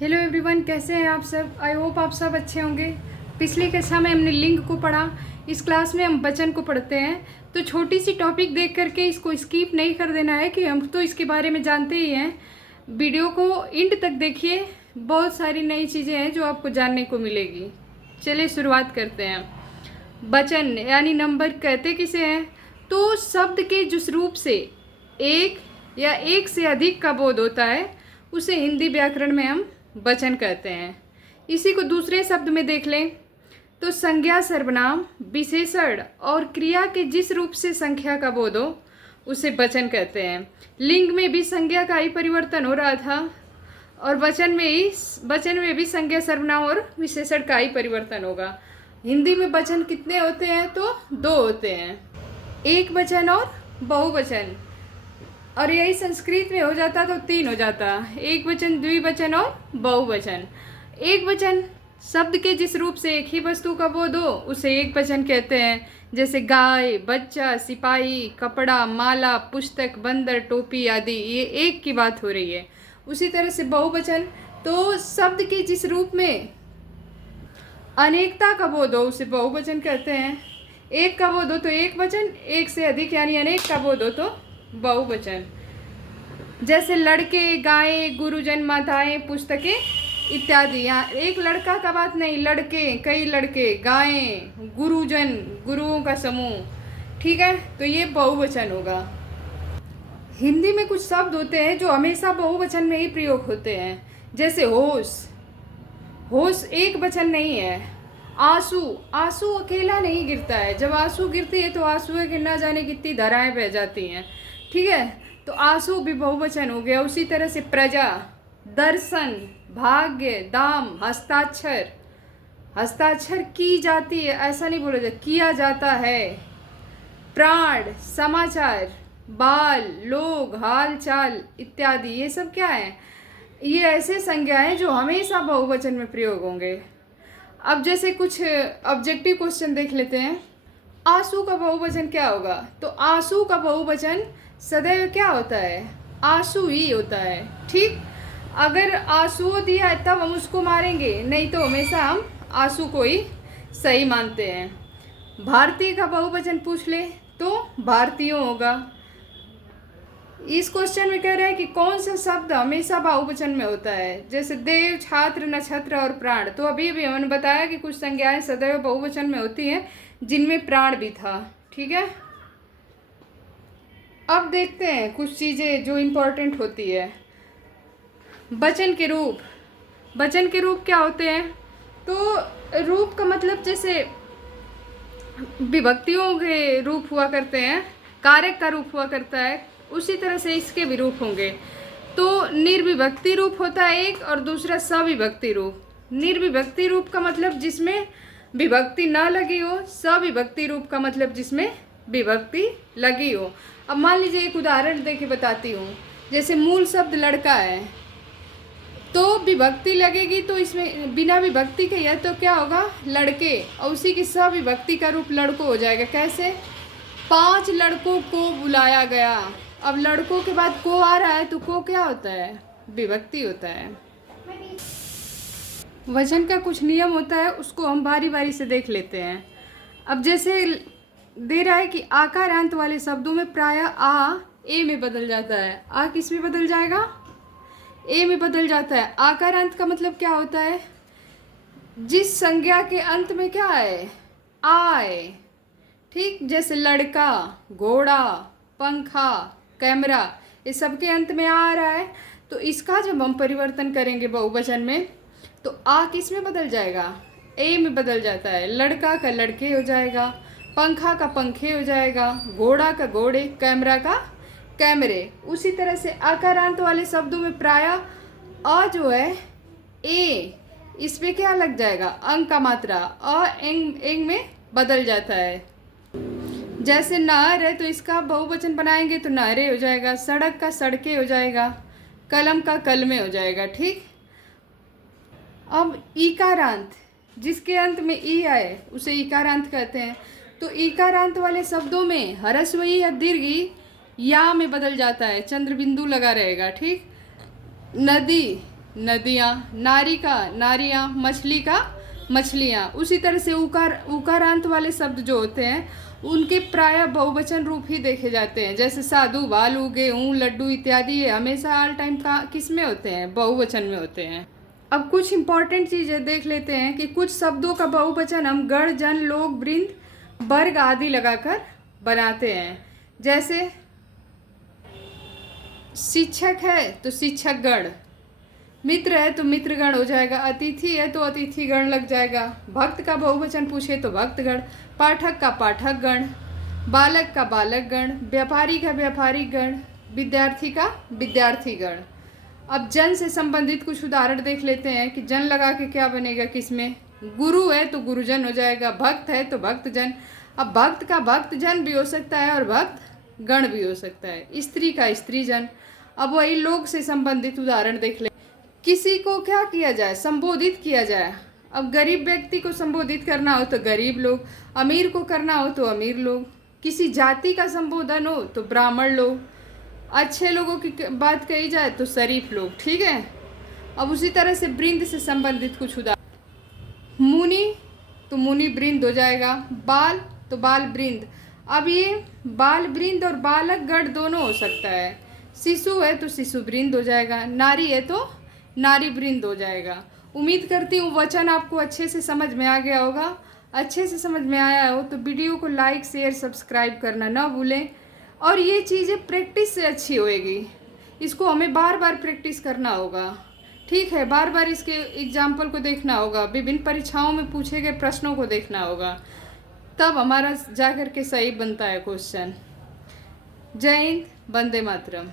Hello everyone, कैसे हैं आप सब। आई होप आप सब अच्छे होंगे। पिछली कक्षा में हमने लिंग को पढ़ा। इस क्लास में हम वचन को पढ़ते हैं। तो छोटी सी टॉपिक देख करके इसको स्किप नहीं कर देना है कि हम तो इसके बारे में जानते ही हैं। वीडियो को एंड तक देखिए, बहुत सारी नई चीज़ें हैं जो आपको जानने को मिलेगी। चलिए शुरुआत करते हैं। वचन यानी नंबर कहते किसे हैं? तो शब्द के जिस रूप से एक या एक से अधिक का बोध होता है उसे हिंदी व्याकरण में हम वचन कहते हैं। इसी को दूसरे शब्द में देख लें तो संज्ञा, सर्वनाम, विशेषण और क्रिया के जिस रूप से संख्या का बोध हो उसे वचन कहते हैं। लिंग में भी संज्ञा का ही परिवर्तन हो रहा था और वचन में भी संज्ञा, सर्वनाम और विशेषण का ही परिवर्तन होगा। हिंदी में वचन कितने होते हैं? तो दो होते हैं, एक वचन और बहुवचन। और यही संस्कृत में हो जाता तो तीन हो जाता, एक वचन, द्विवचन और बहुवचन। एक वचन शब्द के जिस रूप से एक ही वस्तु का बोध हो उसे एक वचन कहते हैं, जैसे गाय, बच्चा, सिपाही, कपड़ा, माला, पुस्तक, बंदर, टोपी आदि, ये एक की बात हो रही है। उसी तरह से बहुवचन तो शब्द के जिस रूप में अनेकता का बोध हो उसे बहुवचन कहते हैं। एक का बोध हो तो एक वचन, एक से अधिक यानी अनेक का बोध हो तो बहुवचन। जैसे लड़के, गायें, गुरुजन, माताएं, पुस्तकें इत्यादि। यहाँ एक लड़का का बात नहीं, लड़के, कई लड़के, गायें, गुरुजन, गुरुओं का समूह। ठीक है, तो ये बहुवचन होगा। हिंदी में कुछ शब्द होते हैं जो हमेशा बहुवचन में ही प्रयोग होते हैं, जैसे होश। होश एक वचन नहीं है। आंसू, आंसू अकेला नहीं गिरता है। जब आंसू गिरती है तो आंसू के ना जाने कितनी धाराएं बह जाती हैं। ठीक है, तो आंसू भी बहुवचन हो गया। उसी तरह से प्रजा, दर्शन, भाग्य, दाम, हस्ताक्षर। हस्ताक्षर की जाती है, ऐसा नहीं बोला जाता, किया जाता है। प्राण, समाचार, बाल, लोग, हाल चाल इत्यादि, ये सब क्या है? ये ऐसे संज्ञाएं जो हमेशा बहुवचन में प्रयोग होंगे। अब जैसे कुछ ऑब्जेक्टिव क्वेश्चन देख लेते हैं। आंसू का बहुवचन क्या होगा? तो आंसू का बहुवचन सदैव क्या होता है? आंसू ही होता है। ठीक, अगर आंसू दिया है तब हम उसको मारेंगे, नहीं तो हमेशा हम आंसू को ही सही मानते हैं। भारतीय का बहुवचन पूछ ले तो भारतीयों होगा। इस क्वेश्चन में कह रहा है कि कौन सा शब्द हमेशा बहुवचन में होता है, जैसे देव, छात्र, नक्षत्र और प्राण। तो अभी अभी हमने बताया कि कुछ संज्ञाएं सदैव बहुवचन में होती हैं जिनमें प्राण भी था। ठीक है, अब देखते हैं कुछ चीज़ें जो इम्पोर्टेंट होती है। वचन के रूप। वचन के रूप क्या होते हैं? तो रूप का मतलब जैसे विभक्तियों के रूप हुआ करते हैं, कारक का रूप हुआ करता है, उसी तरह से इसके भी रूप होंगे। तो निर्विभक्ति रूप होता है एक, और दूसरा सविभक्ति रूप। निर्विभक्ति रूप का मतलब जिसमें विभक्ति ना लगी हो, सविभक्ति रूप का मतलब जिसमें विभक्ति लगी हो। अब मान लीजिए एक उदाहरण देके बताती हूँ। जैसे मूल शब्द लड़का है, तो विभक्ति लगेगी तो इसमें बिना विभक्ति के है तो क्या होगा? लड़के, और उसी की सविभक्ति का रूप लड़को हो जाएगा। कैसे? 5 लड़कों को बुलाया गया। अब लड़कों के बाद को आ रहा है तो को क्या होता है? विभक्ति होता है। वचन का कुछ नियम होता है, उसको हम बारी बारी से देख लेते हैं। अब जैसे दे रहा है कि आकारांत वाले शब्दों में प्रायः आ ए में बदल जाता है। आ किस में बदल जाएगा? ए में बदल जाता है। आकारांत का मतलब क्या होता है? जिस संज्ञा के अंत में क्या है? आए। ठीक, जैसे लड़का, घोड़ा, पंखा, कैमरा, ये सब के अंत में आ रहा है। तो इसका जब हम परिवर्तन करेंगे बहुवचन में तो आ किस में बदल जाएगा? ए में बदल जाता है। लड़का का लड़के हो जाएगा, पंखा का पंखे हो जाएगा, घोड़ा का घोड़े, कैमरा का कैमरे। उसी तरह से आकारांत वाले शब्दों में प्रायः अ जो है ए, इस पे क्या लग जाएगा? अंग का मात्रा अ एंग एंग में बदल जाता है। जैसे नहर है तो इसका बहुवचन बनाएंगे तो नहरे हो जाएगा, सड़क का सड़के हो जाएगा, कलम का कलमे हो जाएगा। ठीक, अब ईकारांत, जिसके अंत में ई आए उसे ईकारांत कहते हैं। तो ईकारांत वाले शब्दों में ह्रस्व ई या दीर्घ ई या में बदल जाता है, चंद्र बिंदु लगा रहेगा। ठीक, नदी, नदियाँ, नारी का नारियाँ, मछली का मछलियाँ। उसी तरह से उकारांत वाले शब्द जो होते हैं उनके प्राय बहुवचन रूप ही देखे जाते हैं, जैसे साधु, बालू, गेहूँ, लड्डू इत्यादि। ये हमेशा ऑल टाइम का किस में होते हैं? बहुवचन में होते हैं। अब कुछ इंपॉर्टेंट चीज़ें देख लेते हैं कि कुछ शब्दों का बहुवचन हम गण, जन, लोग, वृंद, वर्ग आदि लगाकर बनाते हैं। जैसे शिक्षक है तो शिक्षकगण, मित्र है तो मित्रगण हो जाएगा, अतिथि है तो अतिथिगण लग जाएगा, भक्त का बहुवचन पूछे तो भक्तगण, पाठक का पाठकगण, बालक का बालकगण, व्यापारी का व्यापारीगण, विद्यार्थी का विद्यार्थीगण। अब जन से संबंधित कुछ उदाहरण देख लेते हैं कि जन लगा के क्या बनेगा किसमें। गुरु है तो गुरुजन हो जाएगा, भक्त है तो भक्तजन। अब भक्त का भक्तजन भी हो सकता है और भक्त गण भी हो सकता है, स्त्री का स्त्रीजन। अब वही लोग से संबंधित उदाहरण देख ले। किसी को क्या किया जाए? संबोधित किया जाए। अब गरीब व्यक्ति को संबोधित करना हो तो गरीब लोग, अमीर को करना हो तो अमीर लोग, किसी जाति का संबोधन हो तो ब्राह्मण लोग, अच्छे लोगों की बात कही जाए तो शरीफ लोग। ठीक है। अब उसी तरह से वृंद से संबंधित कुछ उदाहरण। मुनि तो मुनि वृंद हो जाएगा, बाल तो बाल वृंद। अब ये बाल वृंद और बालक गण दोनों हो सकता है। शिशु है तो शिशु वृंद हो जाएगा, नारी है तो नारी वृंद हो जाएगा। उम्मीद करती हूँ वचन आपको अच्छे से समझ में आ गया होगा। अच्छे से समझ में आया हो तो वीडियो को लाइक, शेयर, सब्सक्राइब करना ना भूलें। और ये चीज़ें प्रैक्टिस से अच्छी होएगी, इसको हमें बार बार प्रैक्टिस करना होगा। ठीक है, बार बार इसके एग्जाम्पल को देखना होगा, विभिन्न परीक्षाओं में पूछे गए प्रश्नों को देखना होगा, तब हमारा जा कर के सही बनता है क्वेश्चन। जय हिंद, वंदे मातरम।